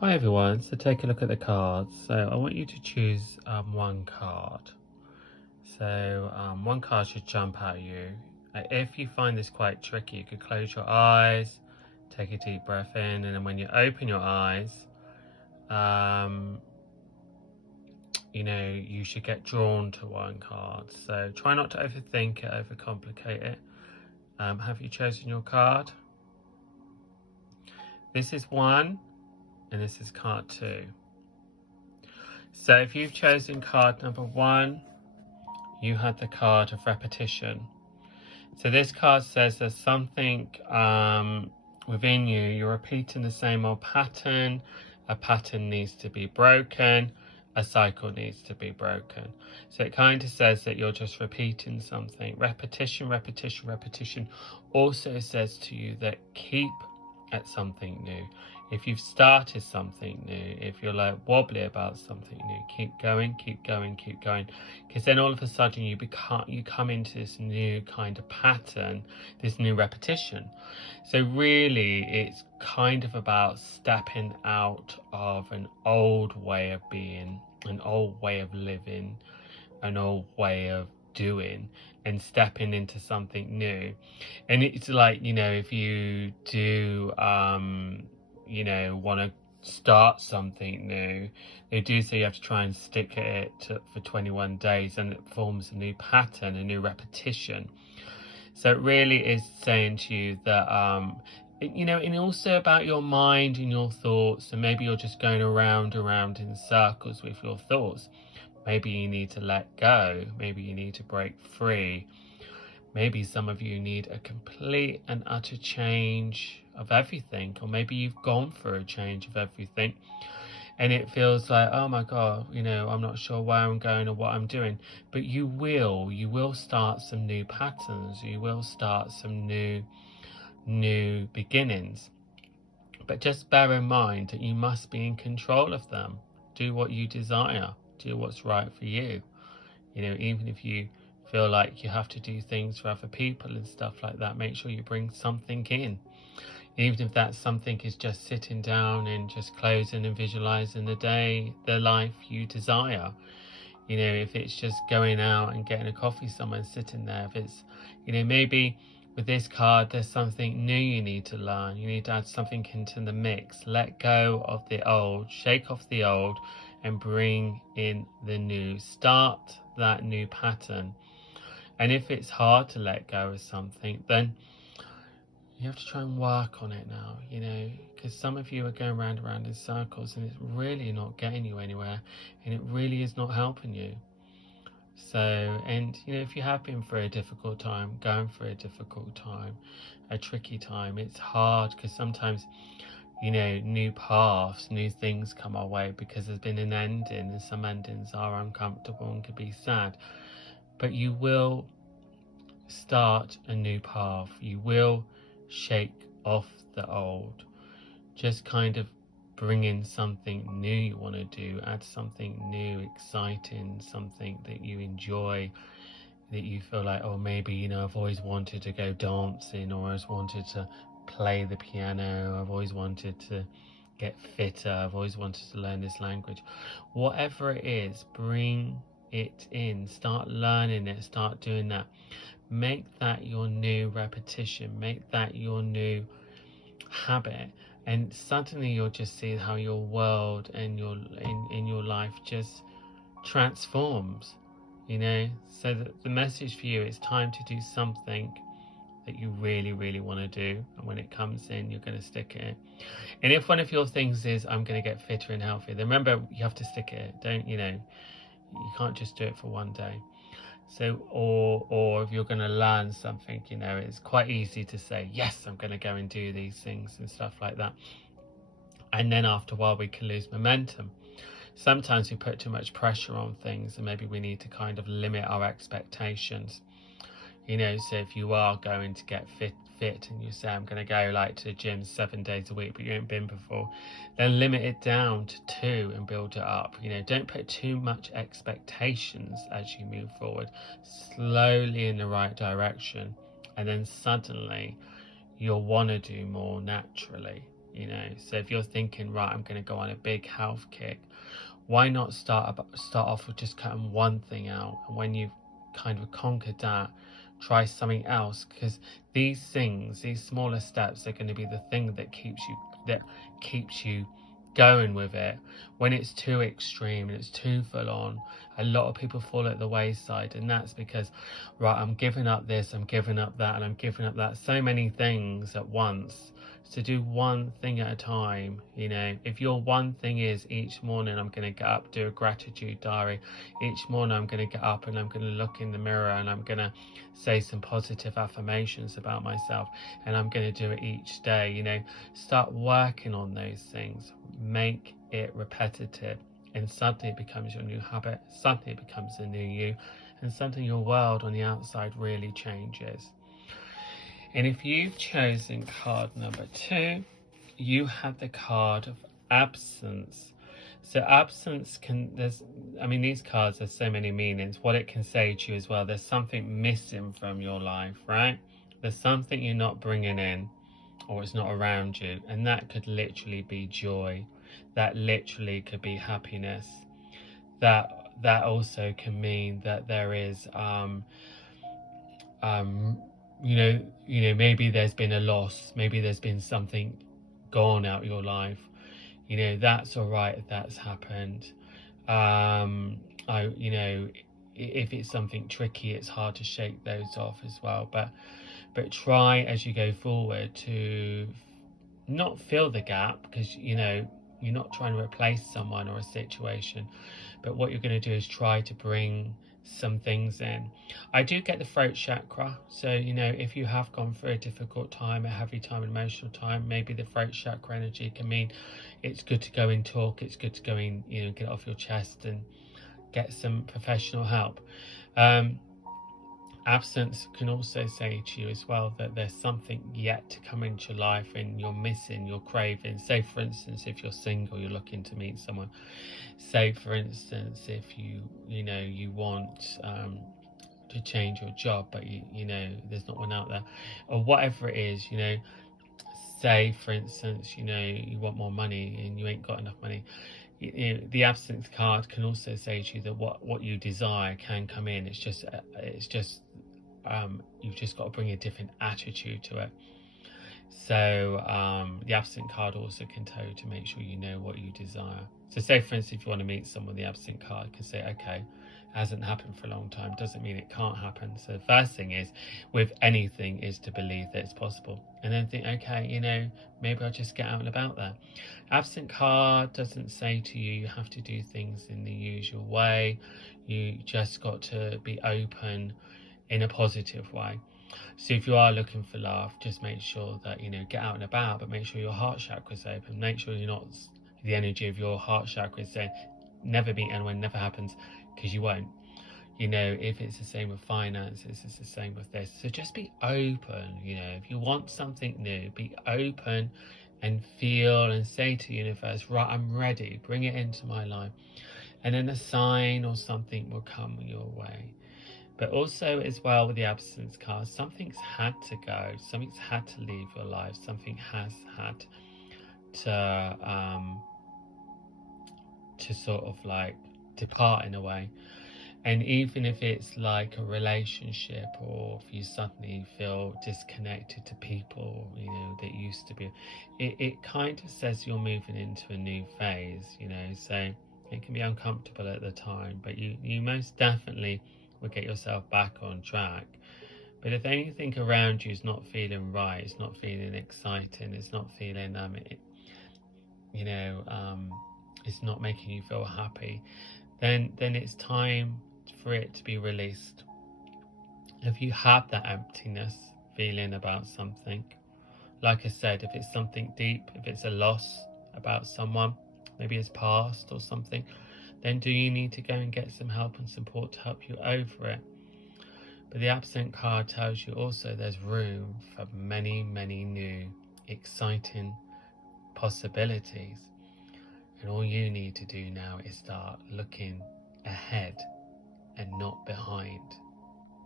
Hi everyone, so take a look at the cards. So I want you to choose one card. So one card should jump at you. If you find this quite tricky, you could close your eyes, take a deep breath in, and then when you open your eyes, um, you should get drawn to one card. So try not to overthink it, overcomplicate it. Have you chosen your card? This is one, and this is card two. So if you've chosen card number one, you had the card of repetition. So this card says there's something within you, you're repeating the same old pattern. A pattern needs to be broken, a cycle needs to be broken. So it kind of says that you're just repeating something. Repetition, repetition, repetition also says to you that keep at something new. If you've started something new, if you're like wobbly about something new, keep going, keep going, keep going, because then all of a sudden you come into this new kind of pattern, this new repetition. So really it's kind of about stepping out of an old way of being, an old way of living, an old way of doing, and stepping into something new. And it's like, if you do want to start something new, they do say you have to try and stick at it for 21 days, and it forms a new pattern, a new repetition. So it really is saying to you that and also about your mind and your thoughts, and maybe you're just going around in circles with your thoughts. Maybe you need to let go, maybe you need to break free. Maybe some of you need a complete and utter change of everything, or maybe you've gone for a change of everything and it feels like, oh my God, I'm not sure where I'm going or what I'm doing. But you will start some new patterns, you will start some new beginnings. But just bear in mind that you must be in control of them. Do what you desire, do what's right for you. Even if you feel like you have to do things for other people and stuff like that, make sure you bring something in. Even if that something is just sitting down and just closing and visualizing the life you desire. If it's just going out and getting a coffee somewhere and sitting there, if it's, maybe with this card, there's something new you need to learn. You need to add something into the mix. Let go of the old, shake off the old, and bring in the new. Start that new pattern. And if it's hard to let go of something, then you have to try and work on it now, because some of you are going round and round in circles and it's really not getting you anywhere, and it really is not helping you. So, and if you have been through a difficult time, going through a difficult time, a tricky time, it's hard because sometimes, new paths, new things come our way because there's been an ending, and some endings are uncomfortable and can be sad. But you will start a new path. You will shake off the old. Just kind of bring in something new you want to do. Add something new, exciting, something that you enjoy, that you feel like, oh, maybe, I've always wanted to go dancing, or I've wanted to play the piano, I've always wanted to get fitter, I've always wanted to learn this language. Whatever it is, bring it in. Start learning it, start doing that. Make that your new repetition, make that your new habit, and suddenly you'll just see how your world and in your life just transforms. So the message for you is time to do something that you really, really want to do, and when it comes in, you're going to stick it in. And if one of your things is, I'm going to get fitter and healthier, then remember, you have to stick it. You can't just do it for one day. So, or if you're going to learn something, it's quite easy to say, yes, I'm going to go and do these things and stuff like that. And then after a while, we can lose momentum. Sometimes we put too much pressure on things, and maybe we need to kind of limit our expectations. So if you are going to get fit and you say, I'm going to go like to the gym 7 days a week, but you haven't been before, then limit it down to 2 and build it up. Don't put too much expectations as you move forward. Slowly in the right direction, and then suddenly you'll want to do more naturally. So if you're thinking, right, I'm going to go on a big health kick, why not start off with just cutting one thing out, and when you've kind of conquered that, try something else, because these things, these smaller steps, are going to be the thing that keeps you going with it. When it's too extreme and it's too full on, a lot of people fall at the wayside, and that's because, right, I'm giving up this, I'm giving up that, and I'm giving up that, so many things at once. To do one thing at a time. If your one thing is, each morning I'm going to get up, do a gratitude diary. Each morning I'm going to get up and I'm going to look in the mirror and I'm going to say some positive affirmations about myself, and I'm going to do it each day. Start working on those things, make it repetitive, and suddenly it becomes your new habit, suddenly it becomes the new you, and suddenly your world on the outside really changes. And if you've chosen card number 2, you have the card of absence. So absence these cards have so many meanings. What it can say to you as well, there's something missing from your life, right? There's something you're not bringing in, or it's not around you. And that could literally be joy. That literally could be happiness. That also can mean that there is maybe there's been a loss, maybe there's been something gone out your life. That's all right if that's happened. If it's something tricky, it's hard to shake those off as well, but try as you go forward to not fill the gap, because you're not trying to replace someone or a situation, but what you're going to do is try to bring some things in. I do get the throat chakra, so if you have gone through a difficult time, a heavy time, an emotional time, maybe the throat chakra energy can mean it's good to go and talk, it's good to go in, get it off your chest and get some professional help. Absence can also say to you as well that there's something yet to come into your life and you're missing, you're craving. Say for instance, if you're single, you're looking to meet someone. Say for instance, if you want to change your job, but there's not one out there, or whatever it is. Say for instance, you want more money and you ain't got enough money. The absence card can also say to you that what you desire can come in. It's just you've just got to bring a different attitude to it. So the absent card also can tell you to make sure you know what you desire. So say for instance, if you want to meet someone, the absent card can say, okay, it hasn't happened for a long time, doesn't mean it can't happen. So the first thing is, with anything, is to believe that it's possible, and then think, okay, maybe I'll just get out and about there. Absent card doesn't say to you have to do things in the usual way. You just got to be open in a positive way. So if you are looking for love, just make sure that get out and about, but make sure your heart chakra is open. Make sure you're not, the energy of your heart chakra is saying never meet anyone, never happens, because you won't. If it's the same with finances, it's the same with this. So just be open. If you want something new, be open and feel and say to the universe, right, I'm ready, bring it into my life, and then a sign or something will come your way. But also as well with the absence card, something's had to go, something's had to leave your life, something has had to sort of like depart in a way. And even if it's like a relationship, or if you suddenly feel disconnected to people that used to be, it kind of says you're moving into a new phase. So it can be uncomfortable at the time, but you most definitely will get yourself back on track. But if anything around you is not feeling right, it's not feeling exciting, it's not feeling it's not making you feel happy, then it's time for it to be released. If you have that emptiness feeling about something, like I said, if it's something deep, if it's a loss about someone, maybe it's past or something, then do you need to go and get some help and support to help you over it? But the absent card tells you also there's room for many, many new, exciting possibilities. And all you need to do now is start looking ahead and not behind.